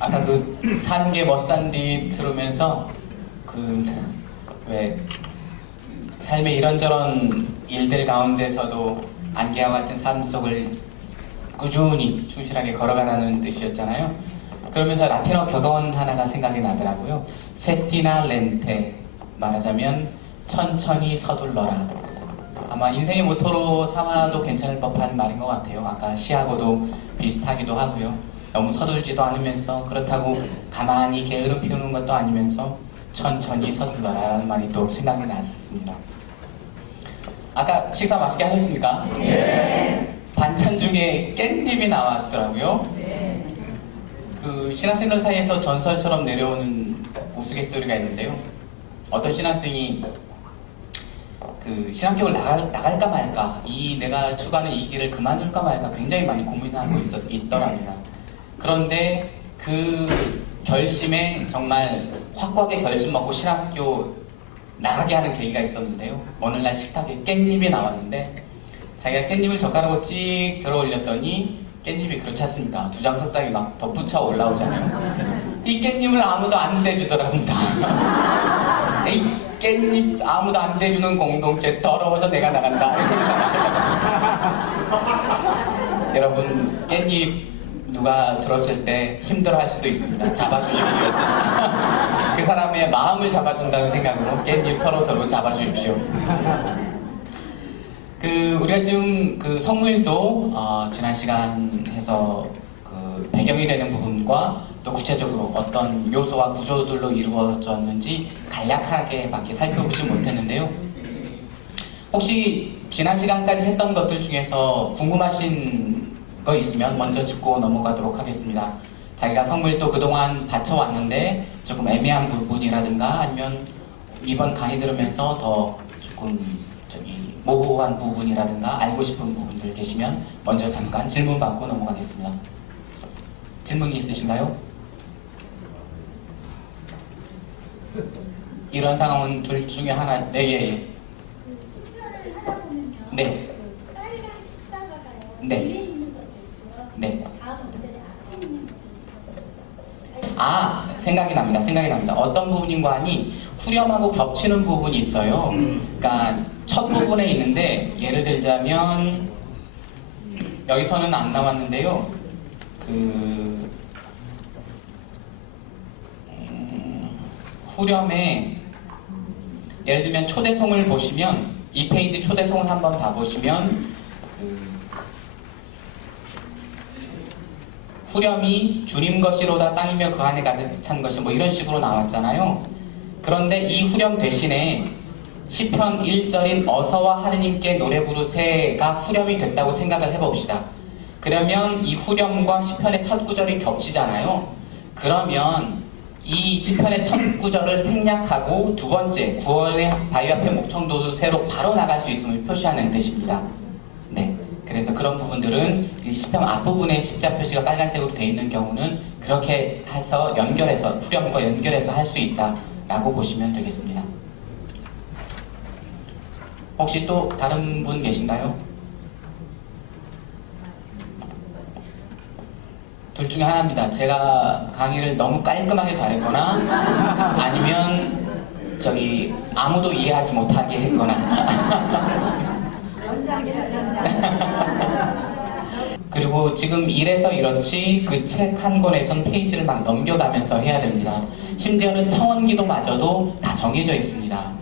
아까 그 사는 게 멋산디 들으면서 그 왜 삶의 이런저런 일들 가운데서도 안개와 같은 삶 속을 꾸준히 충실하게 걸어가라는 뜻이었잖아요. 그러면서 라틴어 격언 하나가 생각이 나더라고요. 페스티나 렌테, 말하자면 천천히 서둘러라. 아마 인생의 모토로 삼아도 괜찮을 법한 말인 것 같아요. 아까 시하고도 비슷하기도 하고요. 너무 서둘지도 않으면서 그렇다고 가만히 게으름 피우는 것도 아니면서 천천히 서둘러라는 말이 또 생각이 났습니다. 아까 식사 맛있게 하셨습니까? 네. 반찬 중에 깻잎이 나왔더라고요. 네. 그 신학생들 사이에서 전설처럼 내려오는 우스갯소리가 있는데요. 어떤 신학생이 그 신학교를 나갈까 말까, 내가 추구하는 이 길을 그만둘까 말까 굉장히 많이 고민하고 있더랍니다. 그런데 그 결심에 정말 확고하게 결심 먹고 신학교 나가게 하는 계기가 있었는데요. 어느 날 식탁에 깻잎이 나왔는데 자기가 깻잎을 젓가락으로 찍 들어 올렸더니 깻잎이 그렇지 않습니까? 두 장 석당이 막 덧붙여 올라오잖아요. 이 깻잎을 아무도 안 대주더랍니다. 이 깻잎 아무도 안 대주는 공동체 더러워서 내가 나간다. 여러분 깻잎 누가 들었을 때 힘들어할 수도 있습니다. 잡아주십시오. 그 사람의 마음을 잡아준다는 생각으로 깻잎 서로 잡아주십시오. 우리가 지금 그 성무일도 지난 시간에서 그 배경이 되는 부분과 또 구체적으로 어떤 요소와 구조들로 이루어졌는지 간략하게밖에 살펴보지 못했는데요. 혹시 지난 시간까지 했던 것들 중에서 궁금하신 거 있으면 먼저 짚고 넘어가도록 하겠습니다. 자기가 성무일도 그동안 바쳐왔는데 조금 애매한 부분이라든가 아니면 이번 강의 들으면서 더 조금 모호한 부분이라든가 알고 싶은 부분들 계시면 먼저 잠깐 질문 받고 넘어가겠습니다. 질문이 있으신가요? 이런 상황은 둘 중에 하나. 네. 네. 네. 네. 생각이 납니다. 어떤 부분인가 하니 후렴하고 겹치는 부분이 있어요. 그러니까 첫 부분에 있는데 예를 들자면 여기서는 안 나왔는데요. 후렴에 예를 들면 초대송을 보시면 이 페이지 초대송을 한번 봐보시면 후렴이 주님 것이로다 땅이며 그 안에 가득 찬 것이 뭐 이런 식으로 나왔잖아요. 그런데 이 후렴 대신에 시편 1절인 어서와 하느님께 노래 부르세가 후렴이 됐다고 생각을 해봅시다. 그러면 이 후렴과 시편의 첫 구절이 겹치잖아요. 그러면 이 시편의 첫 구절을 생략하고 두 번째 9월의 바위 앞에 목청도 새로 바로 나갈 수 있음을 표시하는 뜻입니다. 네. 그래서 그런 부분들은 이 시편 앞부분에 십자 표시가 빨간색으로 되어 있는 경우는 그렇게 해서 연결해서 후렴과 연결해서 할 수 있다라고 보시면 되겠습니다. 혹시 또 다른 분 계신가요? 둘 중에 하나입니다. 제가 강의를 너무 깔끔하게 잘했거나 아니면 아무도 이해하지 못하게 했거나 그리고 지금 이래서 이렇지 그 책 한 권에선 페이지를 막 넘겨가면서 해야 됩니다. 심지어는 청원기도마저도 다 정해져 있습니다.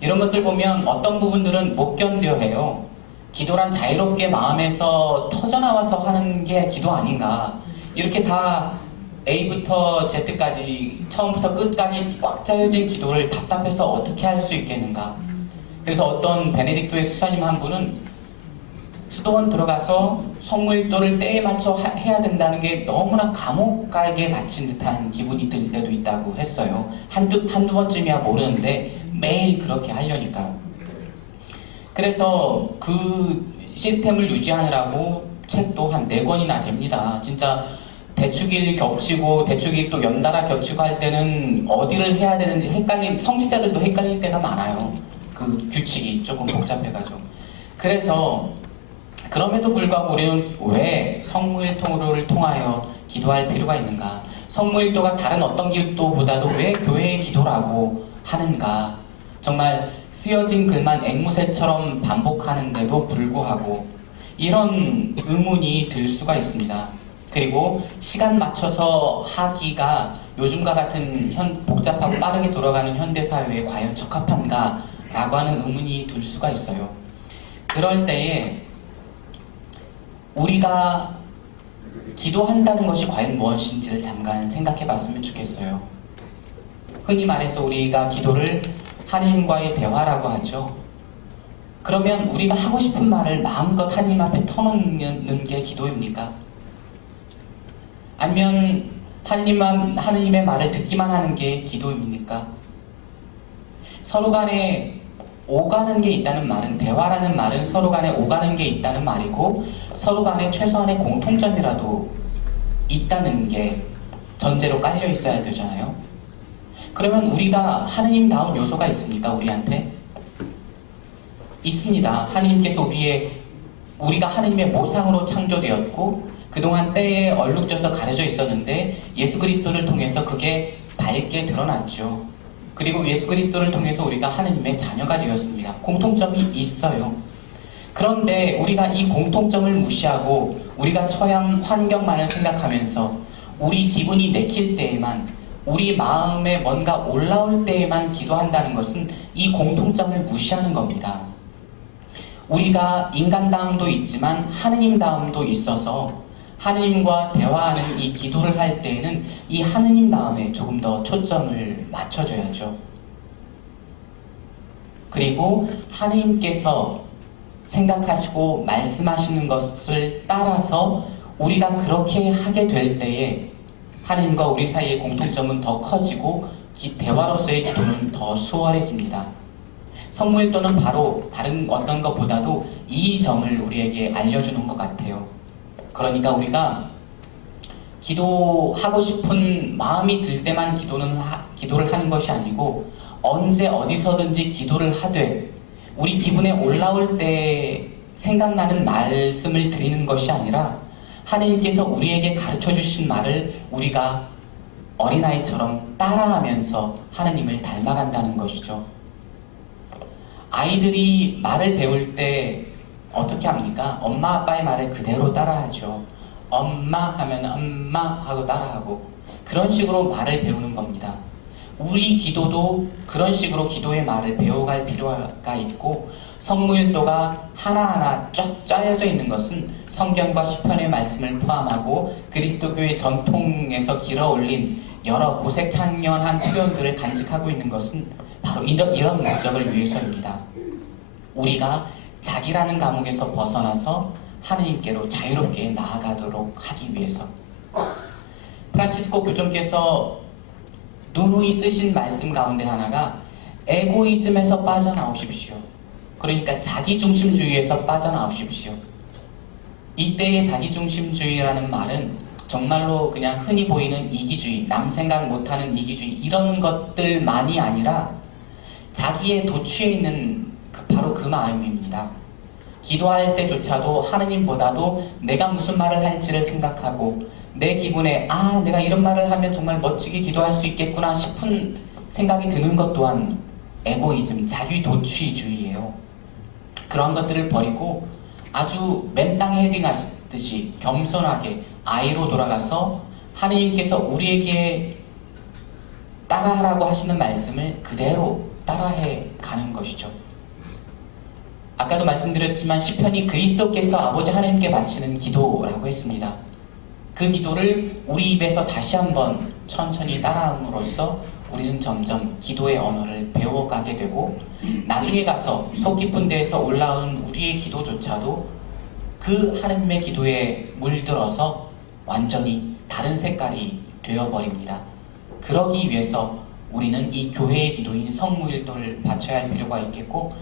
이런 것들 보면 어떤 부분들은 못 견뎌 해요. 기도란 자유롭게 마음에서 터져나와서 하는 게 기도 아닌가. 이렇게 다 A부터 Z까지 처음부터 끝까지 꽉 짜여진 기도를 답답해서 어떻게 할 수 있겠는가. 그래서 어떤 베네딕토의 수사님 한 분은 수도원 들어가서 성무일도를 때에 맞춰 해야 된다는 게 너무나 감옥가에 갇힌 듯한 기분이 들 때도 있다고 했어요. 한두 번쯤이야 모르는데 매일 그렇게 하려니까. 그래서 그 시스템을 유지하느라고 책도 한 4권이나 됩니다. 진짜 대축일 겹치고 대축일 또 연달아 겹치고 할 때는 어디를 해야 되는지 성직자들도 헷갈릴 때가 많아요. 그 규칙이 조금 복잡해가지고. 그래서 그럼에도 불구하고 우리는 왜 성무일통로를 통하여 기도할 필요가 있는가? 성무일도가 다른 어떤 기도보다도 왜 교회의 기도라고 하는가? 정말 쓰여진 글만 앵무새처럼 반복하는데도 불구하고 이런 의문이 들 수가 있습니다. 그리고 시간 맞춰서 하기가 요즘과 같은 복잡하고 빠르게 돌아가는 현대사회에 과연 적합한가? 라고 하는 의문이 들 수가 있어요. 그럴 때에 우리가 기도한다는 것이 과연 무엇인지를 잠깐 생각해 봤으면 좋겠어요. 흔히 말해서 우리가 기도를 하나님과의 대화라고 하죠. 그러면 우리가 하고 싶은 말을 마음껏 하나님 앞에 터놓는 게 기도입니까? 아니면 하나님의 말을 듣기만 하는 게 기도입니까? 서로 간에 오가는 게 있다는 말은, 대화라는 말은 서로 간에 오가는 게 있다는 말이고, 서로 간에 최소한의 공통점이라도 있다는 게 전제로 깔려 있어야 되잖아요. 그러면 우리가 하느님다운 요소가 있습니까? 우리한테? 있습니다. 하느님께서 우리가 하느님의 모상으로 창조되었고 그동안 때에 얼룩져서 가려져 있었는데 예수 그리스도를 통해서 그게 밝게 드러났죠. 그리고 예수 그리스도를 통해서 우리가 하느님의 자녀가 되었습니다. 공통점이 있어요. 그런데 우리가 이 공통점을 무시하고 우리가 처한 환경만을 생각하면서 우리 기분이 내킬 때에만, 우리 마음에 뭔가 올라올 때에만 기도한다는 것은 이 공통점을 무시하는 겁니다. 우리가 인간다움도 있지만 하느님다움도 있어서 하느님과 대화하는 이 기도를 할 때에는 이 하느님다움에 조금 더 초점을 맞춰줘야죠. 그리고 하느님께서 생각하시고 말씀하시는 것을 따라서 우리가 그렇게 하게 될 때에 하느님과 우리 사이의 공통점은 더 커지고 대화로서의 기도는 더 수월해집니다. 성무일도는 바로 다른 어떤 것보다도 이 점을 우리에게 알려주는 것 같아요. 그러니까 우리가 기도하고 싶은 마음이 들 때만 기도를 하는 것이 아니고 언제 어디서든지 기도를 하되 우리 기분에 올라올 때 생각나는 말씀을 드리는 것이 아니라 하나님께서 우리에게 가르쳐 주신 말을 우리가 어린아이처럼 따라하면서 하나님을 닮아간다는 것이죠. 아이들이 말을 배울 때 어떻게 합니까? 엄마 아빠의 말을 그대로 따라하죠. 엄마 하면 엄마 하고 따라하고 그런 식으로 말을 배우는 겁니다. 우리 기도도 그런 식으로 기도의 말을 배워갈 필요가 있고 성무일도가 하나하나 쫙 짜여져 있는 것은 성경과 시편의 말씀을 포함하고 그리스도교의 전통에서 길어올린 여러 고색창연한 표현들을 간직하고 있는 것은 바로 이런 목적을 위해서입니다. 우리가 자기라는 감옥에서 벗어나서 하느님께로 자유롭게 나아가도록 하기 위해서. 프란치스코 교종께서 누누이 쓰신 말씀 가운데 하나가 에고이즘에서 빠져나오십시오. 그러니까 자기중심주의에서 빠져나오십시오. 이때의 자기중심주의라는 말은 정말로 그냥 흔히 보이는 이기주의, 남 생각 못하는 이기주의 이런 것들만이 아니라 자기의 도취해 있는 바로 그 마음입니다. 기도할 때조차도 하느님보다도 내가 무슨 말을 할지를 생각하고 내 기분에 내가 이런 말을 하면 정말 멋지게 기도할 수 있겠구나 싶은 생각이 드는 것 또한 에고이즘, 자기도취주의예요. 그런 것들을 버리고 아주 맨땅에 헤딩하듯이 겸손하게 아이로 돌아가서 하느님께서 우리에게 따라하라고 하시는 말씀을 그대로 따라해 가는 것이죠. 아까도 말씀드렸지만 시편이 그리스도께서 아버지 하나님께 바치는 기도라고 했습니다. 그 기도를 우리 입에서 다시 한번 천천히 따라함으로써 우리는 점점 기도의 언어를 배워가게 되고 나중에 가서 속 깊은 데에서 올라온 우리의 기도조차도 그 하나님의 기도에 물들어서 완전히 다른 색깔이 되어버립니다. 그러기 위해서 우리는 이 교회의 기도인 성무일도를 바쳐야 할 필요가 있겠고,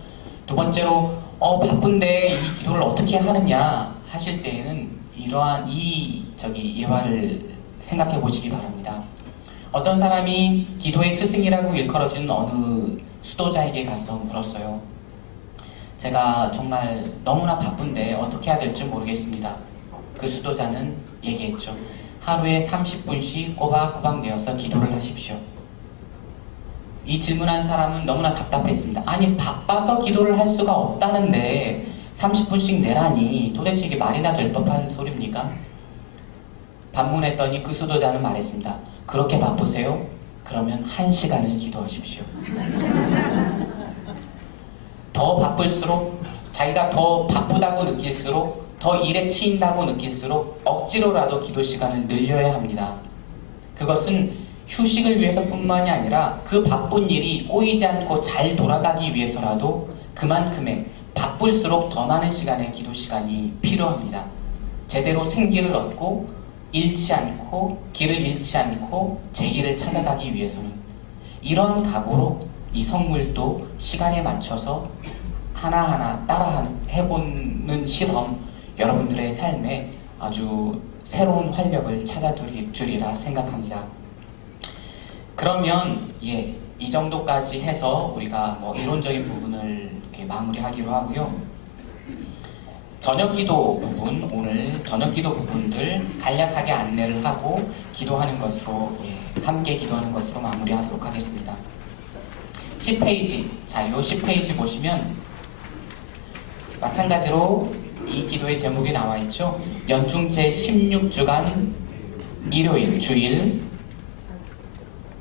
두 번째로 바쁜데 이 기도를 어떻게 하느냐 하실 때에는 이러한 예화를 생각해 보시기 바랍니다. 어떤 사람이 기도의 스승이라고 일컬어지는 어느 수도자에게 가서 물었어요. 제가 정말 너무나 바쁜데 어떻게 해야 될지 모르겠습니다. 그 수도자는 얘기했죠. 하루에 30분씩 꼬박꼬박 내어서 기도를 하십시오. 이 질문한 사람은 너무나 답답했습니다. 아니 바빠서 기도를 할 수가 없다는데 30분씩 내라니 도대체 이게 말이나 될 법한 소리입니까? 반문했더니 그 수도자는 말했습니다. 그렇게 바쁘세요? 그러면 1시간을 기도하십시오. 더 바쁠수록 자기가 더 바쁘다고 느낄수록 더 일에 치인다고 느낄수록 억지로라도 기도 시간을 늘려야 합니다. 그것은 휴식을 위해서뿐만이 아니라 그 바쁜 일이 꼬이지 않고 잘 돌아가기 위해서라도 그만큼의 바쁠수록 더 많은 시간의 기도 시간이 필요합니다. 제대로 생기를 얻고 잃지 않고 길을 잃지 않고 제 길을 찾아가기 위해서는 이러한 각오로 이 성물도 시간에 맞춰서 하나하나 따라 해보는 실험 여러분들의 삶에 아주 새로운 활력을 찾아주리라 생각합니다. 그러면 이 정도까지 해서 우리가 이론적인 부분을 이렇게 마무리하기로 하고요. 저녁기도 부분, 오늘 저녁기도 부분들 간략하게 안내를 하고 기도하는 것으로 함께 기도하는 것으로 마무리하도록 하겠습니다. 10페이지 자료 10페이지 보시면 마찬가지로 이 기도의 제목이 나와 있죠. 연중 제16주간 일요일 주일.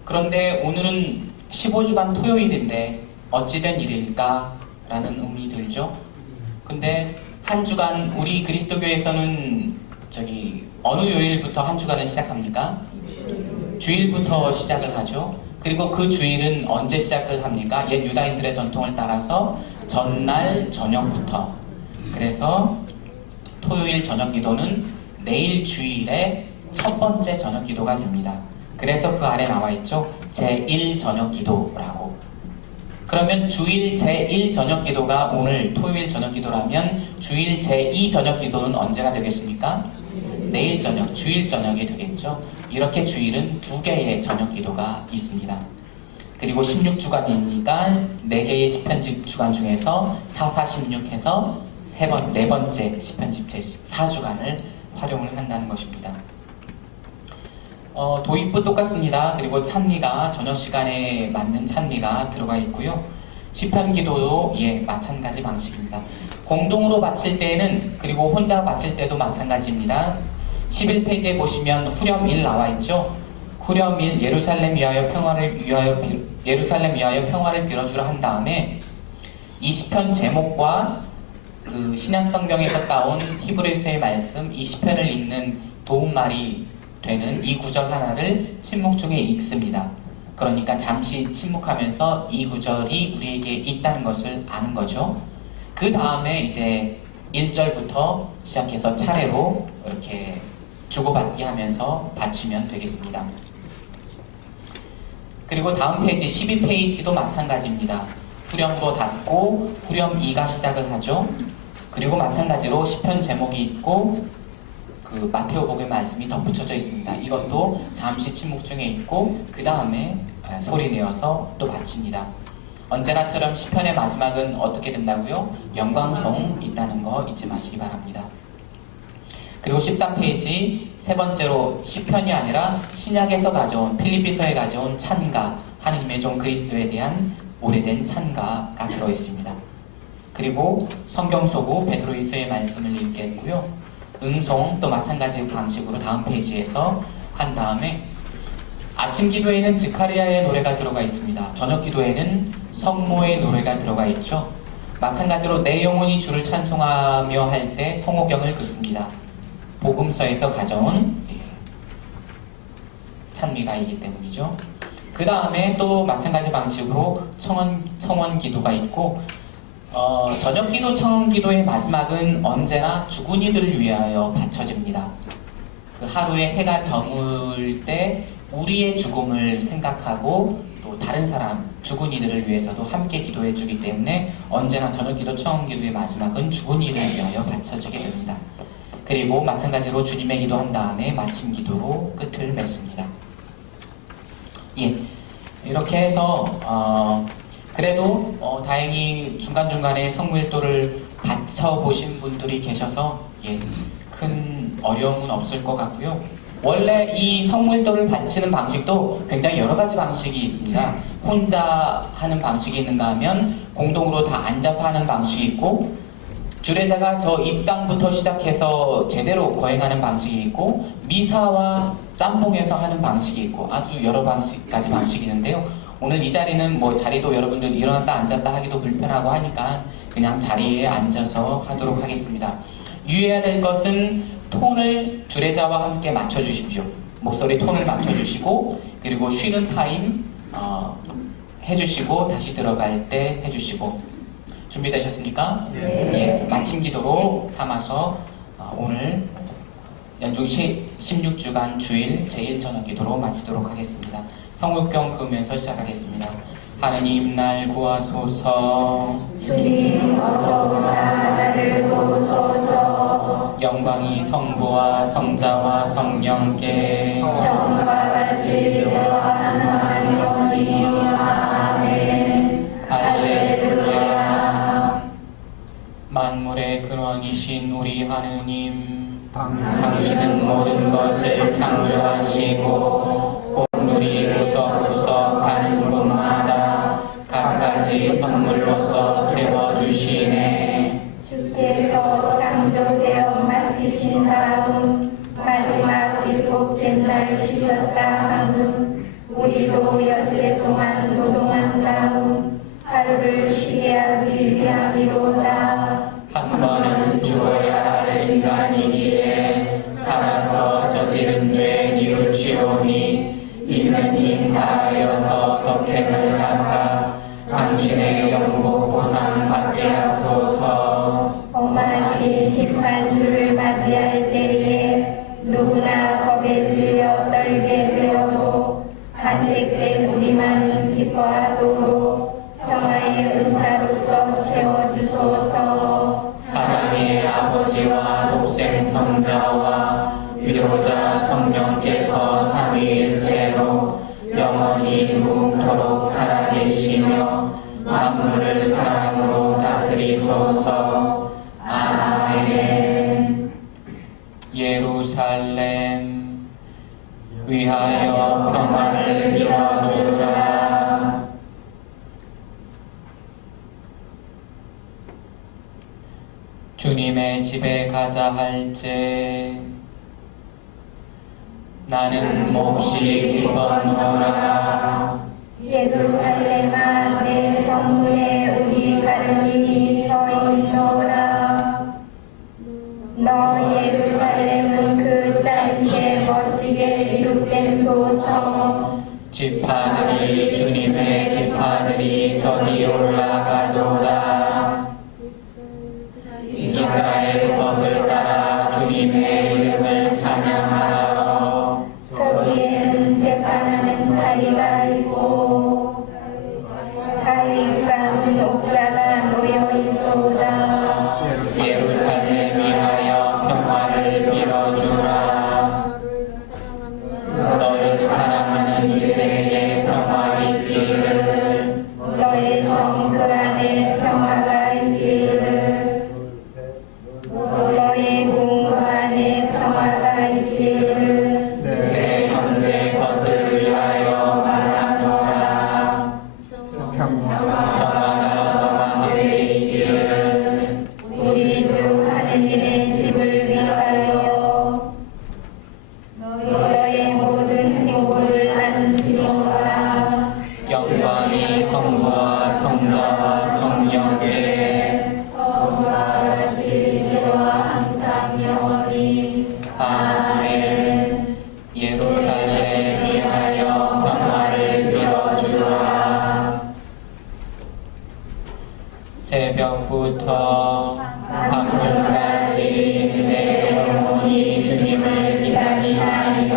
그런데 오늘은 15주간 토요일인데 어찌된 일일까? 라는 의문이 들죠. 근데 한 주간 우리 그리스도교에서는 어느 요일부터 한 주간을 시작합니까? 주일부터 시작을 하죠. 그리고 그 주일은 언제 시작을 합니까? 옛 유다인들의 전통을 따라서 전날 저녁부터. 그래서 토요일 저녁 기도는 내일 주일의 첫 번째 저녁 기도가 됩니다. 그래서 그 아래 나와 있죠. 제1 저녁 기도라고. 그러면 주일 제1 저녁 기도가 오늘 토요일 저녁 기도라면 주일 제2 저녁 기도는 언제가 되겠습니까? 내일 저녁, 주일 저녁이 되겠죠. 이렇게 주일은 2개의 저녁 기도가 있습니다. 그리고 16주간이니까 4개의 시편집 주간 중에서 4, 4, 16 해서 네 번째 시편집 제4주간을 활용을 한다는 것입니다. 도입부 똑같습니다. 그리고 찬미가 저녁 시간에 맞는 찬미가 들어가 있고요. 시편 기도도 마찬가지 방식입니다. 공동으로 바칠 때는 그리고 혼자 바칠 때도 마찬가지입니다. 11페이지에 보시면 후렴 1 나와 있죠. 후렴 1 예루살렘 위하여 평화를 빌어주라 한 다음에 이 시편 제목과 그 신약성경에서 따온 히브리서의 말씀 이 시편을 읽는 도움말이 되는 이 구절 하나를 침묵 중에 읽습니다. 그러니까 잠시 침묵하면서 이 구절이 우리에게 있다는 것을 아는 거죠. 그 다음에 이제 1절부터 시작해서 차례로 이렇게 주고받기 하면서 바치면 되겠습니다. 그리고 다음 페이지 12페이지도 마찬가지입니다. 후렴으로 닫고 후렴 2가 시작을 하죠. 그리고 마찬가지로 시편 제목이 있고 그 마테오복의 말씀이 덧붙여져 있습니다. 이것도 잠시 침묵 중에 있고 그 다음에 소리 내어서 또 바칩니다. 언제나처럼 시편의 마지막은 어떻게 된다고요? 영광송 있다는 거 잊지 마시기 바랍니다. 그리고 13페이지 세 번째로 시편이 아니라 신약에서 가져온 필리피서에 가져온 찬가, 하느님의 종 그리스도에 대한 오래된 찬가가 들어있습니다. 그리고 성경소고 베드로이서의 말씀을 읽겠고요. 응송 또 마찬가지 방식으로 다음 페이지에서 한 다음에 아침 기도에는 드카리아의 노래가 들어가 있습니다. 저녁 기도에는 성모의 노래가 들어가 있죠. 마찬가지로 내 영혼이 주를 찬송하며 할 때 성호경을 긋습니다. 복음서에서 가져온 찬미가이기 때문이죠. 그 다음에 또 마찬가지 방식으로 청원 기도가 있고 저녁 기도, 청원 기도의 마지막은 언제나 죽은 이들을 위하여 바쳐집니다. 그 하루에 해가 저물 때 우리의 죽음을 생각하고 또 다른 사람, 죽은 이들을 위해서도 함께 기도해 주기 때문에 언제나 저녁 기도, 청원 기도의 마지막은 죽은 이를 위하여 바쳐지게 됩니다. 그리고 마찬가지로 주님의 기도한 다음에 마침 기도로 끝을 맺습니다. 이렇게 해서 그래도 다행히 중간중간에 성물도를 바쳐보신 분들이 계셔서 큰 어려움은 없을 것 같고요. 원래 이 성물도를 바치는 방식도 굉장히 여러 가지 방식이 있습니다. 혼자 하는 방식이 있는가 하면 공동으로 다 앉아서 하는 방식이 있고, 주례자가 저 입당부터 시작해서 제대로 거행하는 방식이 있고, 미사와 짬뽕해서 하는 방식이 있고, 아주 여러 가지 방식이 있는데요. 오늘 이 자리는 뭐 자리도 여러분들 일어났다 앉았다 하기도 불편하고 하니까 그냥 자리에 앉아서 하도록 하겠습니다. 유의해야 될 것은 톤을 주례자와 함께 맞춰주십시오. 목소리 톤을 맞춰주시고, 그리고 쉬는 타임 해주시고, 다시 들어갈 때 해주시고. 준비되셨습니까? 네. 예, 마침 기도로 삼아서 오늘 연중 16주간 주일 제1저녁 기도로 마치도록 하겠습니다. 성읍경 그으면서 시작하겠습니다. 하느님 날 구하소서. 주님 어서 오사 나를 도우소서. 영광이 성부와 성자와 성령께 처음과 같이 이제와 항상 영원히 아멘. 할렐루야. 만물의 근원이신 우리 하느님, 당신은 모든 것을 창조하시고 온누리 구석구석 가는 곳마다 갖가지 선물로서 채워주시네. 주께서 창조되어 마치신 다음 마지막 일곱째 날 쉬셨다 함은 우리도 엿새 동안 노동한 다음 하루를 쉬게 하기 위함이로다. 한 번은 죽어야 할 인간이기에 살아서 저지른 죄 뉘우치오니 있는 힘 다하여서 덕행을 갚아 당신의 영복 보상 받게 하소서. 엄하신 심판주를 맞이할 때에 누구나 겁에 질려 떨게 되어도 간택된 우리만은 기뻐하도록 평화의 은사로서 채워주소서. 사랑의 아버지와 독생 성자와 위로자 성령께서 삼위일체로 영원히 무궁토록 살아계시며 만물을 사랑으로 다스리소서. 아멘. 예루살렘 위하여 평화를 이뤄주라. 주님의 집에 가자 할때 나는 몹시 기뻐노라. 예루살렘아 내 성문에 우리 가르님이 서 있노라. 너 예루살렘은 그 짧게 멋지게 이룩된 도성. 지파들이 주님의 지파들이 저기 올라가도다. 이스라엘 법을 따라 주님의 이름을 찬양하러 저기에는 재판하는 자리가 있고 다윗 가문 옥자가 놓여 있도다. 예루살렘 위하여 평화를 빌어주라. 너를 사랑하는 이들에게 평화 있기를. 너의 성 그 안에 평화가 있기를. 너의 궁 그 안에 평화가 있기를. 내 형제 것들 위하여 말하노라. 평화가 너와 있기를. 우리 주 하느님의 집을 위하여 너의 모든 행복을 나는 드리노라. 영광이 성부와 성자와 성령께 성과 같이 이제와 항상 영원히 아멘. 예루살렘 위하여 평화를 빌어주라. 새벽부터 밤중까지 내 영혼이 주님을 기다리나이다.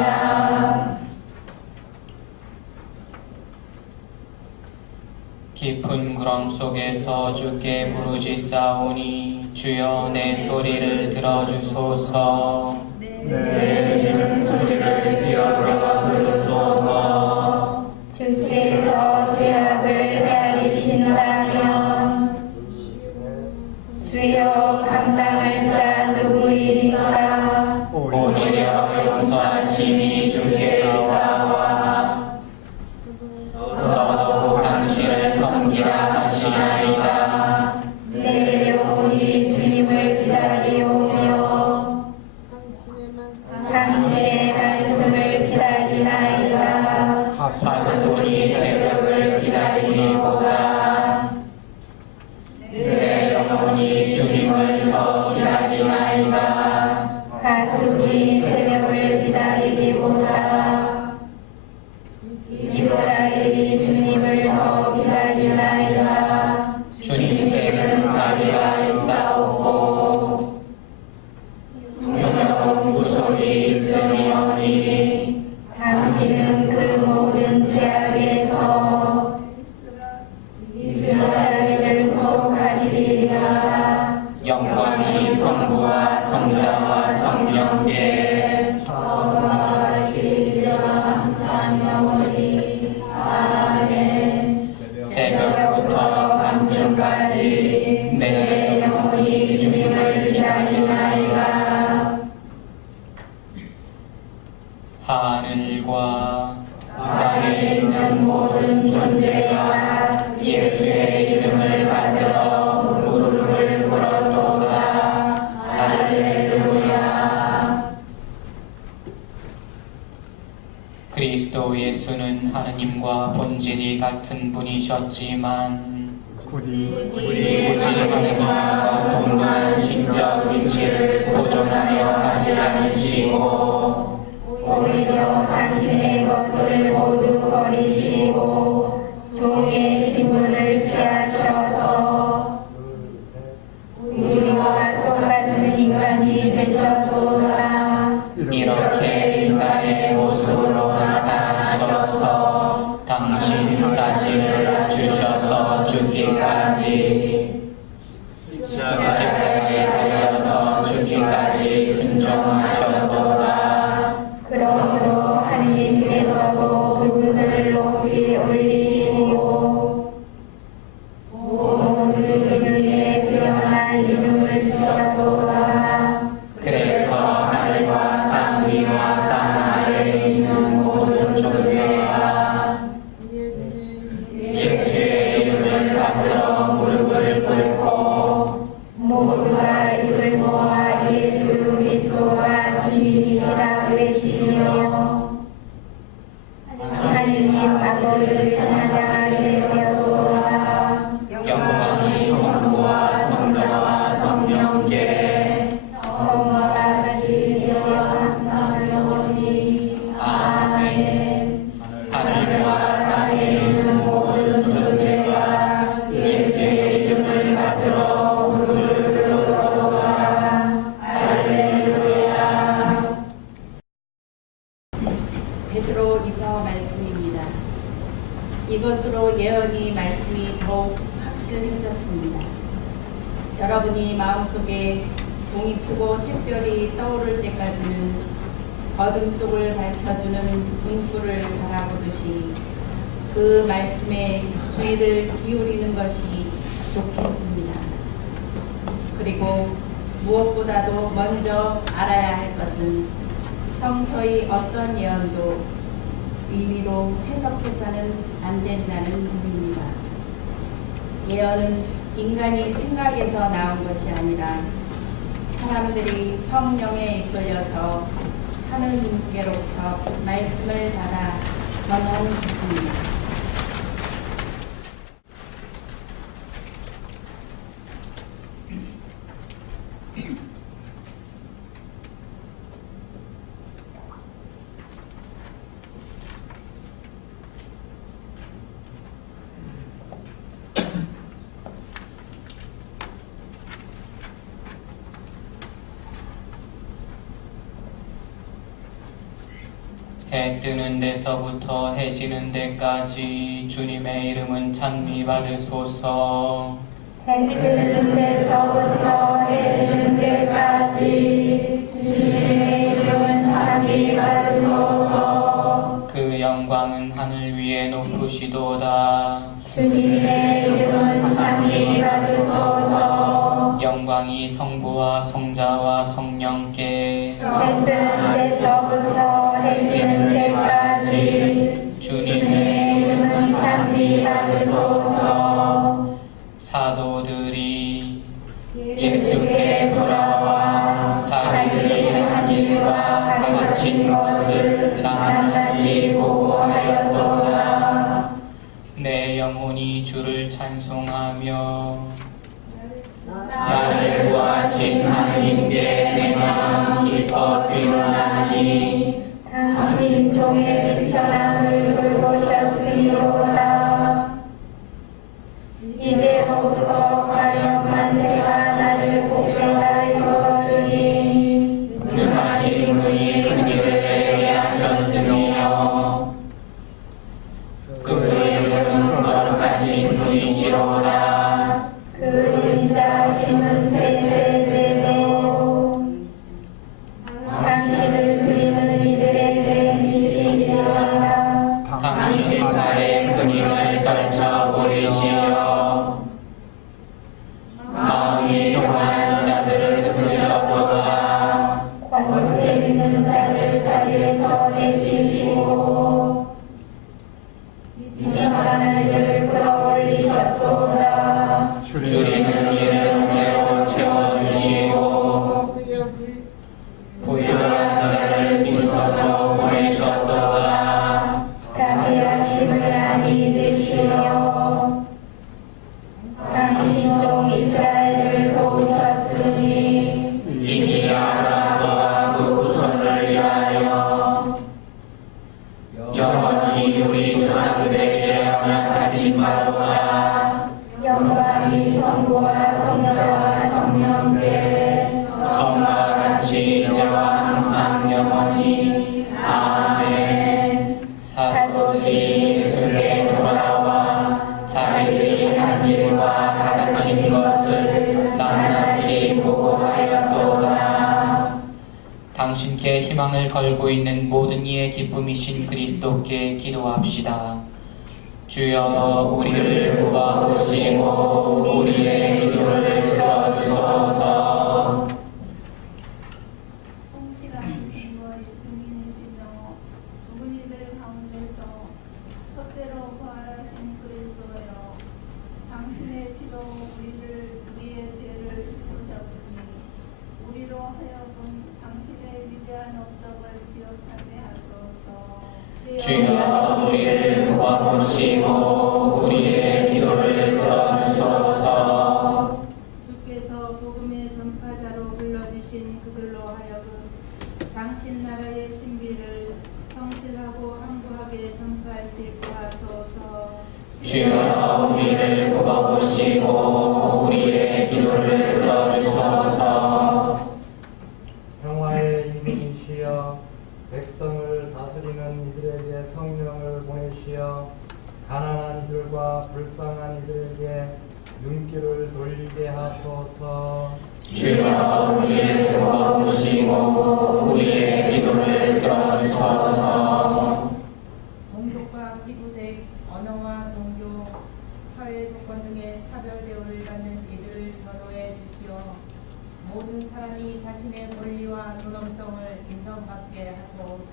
깊은 구렁 속에서 주께 부르짖사오니 주여 내 소리를 들어주소서. 내 이른 소리를 기어들어 부르소서. 주께서 죄악을 헤아리신다면 감당할 자 누구이리까? 오히려 용서하시며 안식이 새벽을 기다리기보다 이스라엘이 주님을 더 기다리나이다. 주님께는 자비가 있사옵고 분명 구속이 있으리오니 당신은 그 모든 죄악에서 이스라엘을 구속하시리라. 영광이 성부와 성자와 성령께 처음과 지금과 항상 영원히. 아멘. 새벽부터 밤중까지 내 영혼이 주님을 기다리나이다. 하늘과 땅에 있는 모든 존재가 예수의 이름을 받들어 무릎을 꿇어도다. 할렐루야. 그리스도 예수는 하느님과 본질이 같은 분이셨지만 굳이 굳이 하느님과 동등한 신적 위치를 보존하려 하지 않으시고 오히려 당신의 것을 모두 버리시고 종의 신분을 취하셔서 우리와 똑같은 인간이 되셨도다. 이렇게 인간의 모습으로 나타나셔서 당신 자신을 주셔서 죽기까지 십자가에 달려서 죽기까지 순종하셨도다. 그러므로 하느님께서도 그분을 높이 올리시고 모든 이름에 뛰어난 이름을 주셨도다. 그래서 하늘과 땅 위와 땅 아래에 있는 모든 존재가 예수의 이름을 받들어 무릎을 꿇고 모두가 입을 모아 예수 그리스도가 주님이시라 외치며 하느님 아버지를 찬양하게 되었도다. 영광이 성부와 성자와 성령께 성과 같이 이제와 항상 영원히. 아멘. 하늘과 땅에 있는 모든 존재가 예수의 이름을 받들어 무릎을 꿇도다. 할렐루야. 베드로이서 말씀입니다. 이것으로 예언이 말씀이 더욱 확실해졌습니다. 여러분이 마음속에 동이 크고 샛별이 떠오를 때까지는 어둠 속을 밝혀주는 등불을 바라보듯이 그 말씀에 주의를 기울이는 것이 좋겠습니다. 그리고 무엇보다도 먼저 알아야 할 것은 성서의 어떤 예언도 임의로 해석해서는 안 된다는 점입니다. 예언은 인간이 생각에서 나온 것이 아니라 사람들이 성령에 이끌려서 하느님께로부터 말씀을 받아 전한 것입니다. 해 뜨는 데서부터 해 지는 데까지 주님의 이름은 찬미 받으소서. 해 뜨는 데서부터 해 지는 데까지 주님의 이름은 찬미 받으소서. 그 영광은 하늘 위에 높으시도다. 주님의 이름은 찬미 받으소서. 영광이 성부와 성자와 성령께 해 뜨는 데서부터 해 지는 데까지 주님의 이름은 찬미 받으소서. 사도들이 예수께 돌아와 자기들이 한 일과 가르친 것을 낱낱이 보고하였도다. 내 영혼이 주를 찬송하며 나를 구하신 하느님께 내 마음 기뻐 뛰어나니 당신 종의 비천함을 돌보셨으리로다. 이제로부터 과연 만세가 나를 복종할 거리니 능하신 분이 그들을 내게 하셨으며 그 이름은 거룩하신 분이시로다. 그 인자하심은 세세대로 당신을 드리는 이들에게 미치시리라. 당신 나의 근임을 떨쳐버리시어 마음이 교만한 자들을 부르셨도다. 권세 있는 자를 자리에서 내치시고 비천한 이를 끌어올리셨도다. 줄이는 이를 은혜로 채워주시고 부유한 자를 빈손으로 보내셨도다. 자비하심을 안 잊으시며 당신 종 이스라엘을 도우셨으니 이미 아브라함과 그 후손을 위하여 영원히 우리 조상들에게 언약하신 바로다. 영광이 성부와 성자와 성령께 처음과 같이 이제와 항상 영원히 아멘. 사도들이 예수께 돌아와 자기들이 한 일과 가르친 것을 낱낱이 보고하였도다. 당신께 희망을 걸고 있는 모든 이의 기쁨이신 그리스도께 기도합시다. 주여 우리를 구하시고 우리의 기도를 들어주소서. 성실한 증거의 증인이시며 죽은 이들 가운데서 첫째로 부활하신 그리스도여, 당신의 피로 우리의 죄를 씻으셨으니 우리로 하여금 당신의 위대한 업적을 기억하게 하소서. 주여 우리를 구하시고 우리의 기도를 들어주소서. 주께서 복음의 전파자로 불러주신 그들로 하여금 당신 나라의 신비를 성실하고 항구하게 전파할 수 있게 하소서. 주여 우리를 구하시고 우리의 기도를 들어주소서. 평화의 이민이시여 백성을 다스리는 이들에게 성령을 보내시어 가난한 이들과 불쌍한 이들에게 눈길을 돌리게 하소서. 주여 우리를 구하시고 우리의 기도를 들어주소서. 종족과 피부색, 언어와 종교, 사회 조건 등의 차별 대우를 받는 이들을 변호해 주시어 모든 사람이 자신의 권리와 존엄성을 인정받게 하소서.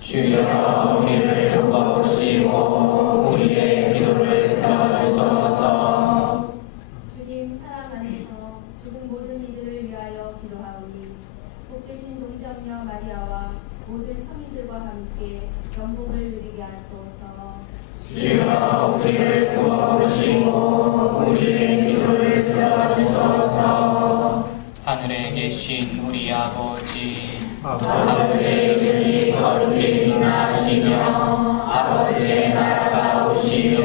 주여 우리를 구하시고 우리의 기도를 들어주소서. 주님 사랑 안에서 죽은 모든 이들을 위하여 기도하오니 복 계신 동정녀 마리아와 모든 성인들과 함께 영복을 누리게 하소서. 주여 우리를 구하시고 우리의 기도를 들어주소서. 하늘에 계신 우리 아버지, 아버지의 이름이 거룩히 빛나시며 아버지의 나라가 오시며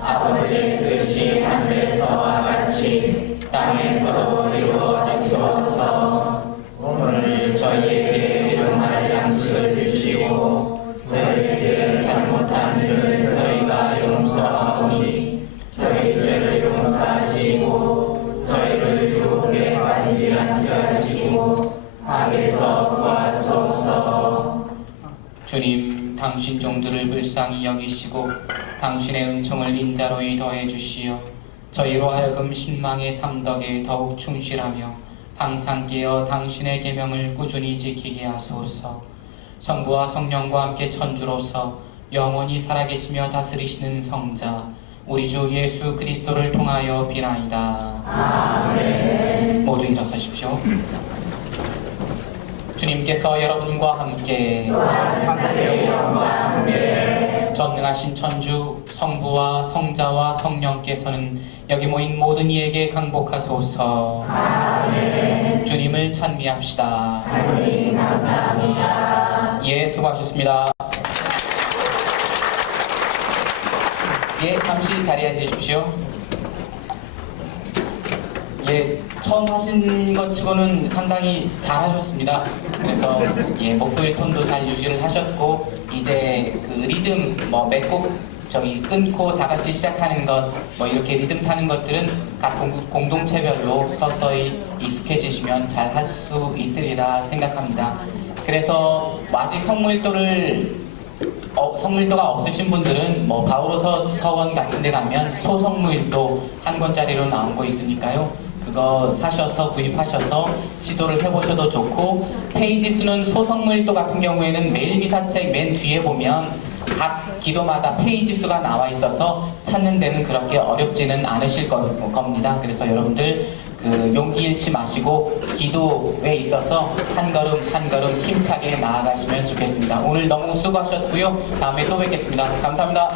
아버지의 뜻이 하늘에서와 같이 땅에서도 이루어지소서. 오늘 저희에게 일용할 양식을 주시고 저희에게 잘못한 일을 저희가 용서하오니 저희 죄를 용서하시고 저희를 유혹에 빠지지 않게 하시고 악에서 구하소서. 주님, 당신 종들을 불쌍히 여기시고 당신의 은총을 인자로이 더해 주시어 저희로 하여금 신망의 삼덕에 더욱 충실하며 항상 깨어 당신의 계명을 꾸준히 지키게 하소서. 성부와 성령과 함께 천주로서 영원히 살아계시며 다스리시는 성자 우리 주 예수 그리스도를 통하여 비나이다. 아멘. 모두 일어서십시오. 주님께서 여러분과 함께 또한 사대와 함께 전능하신 천주 성부와 성자와 성령께서는 여기 모인 모든 이에게 강복하소서. 아멘. 주님을 찬미합시다. 하나님 감사합니다. 예, 수고하셨습니다. 예, 잠시 자리에 앉으십시오. 예, 처음 하신 것 치고는 상당히 잘하셨습니다. 그래서 예, 목소리 톤도 잘 유지를 하셨고, 이제 그 리듬, 뭐 몇 곡 저기 끊고 다 같이 시작하는 것, 뭐 이렇게 리듬 타는 것들은 각 공동체별로 서서히 익숙해지시면 잘 할 수 있으리라 생각합니다. 그래서 아직 성무일도가 없으신 분들은 뭐 바오로서 서원 같은 데 가면 소성무일도 한 권짜리로 나온 거 있으니까요. 그거 사셔서 구입하셔서 시도를 해보셔도 좋고, 페이지 수는 소성무일도 같은 경우에는 매일 미사책 맨 뒤에 보면 각 기도마다 페이지 수가 나와 있어서 찾는 데는 그렇게 어렵지는 않으실 겁니다. 그래서 여러분들 그 용기 잃지 마시고 기도에 있어서 한 걸음 한 걸음 힘차게 나아가시면 좋겠습니다. 오늘 너무 수고하셨고요. 다음에 또 뵙겠습니다. 감사합니다.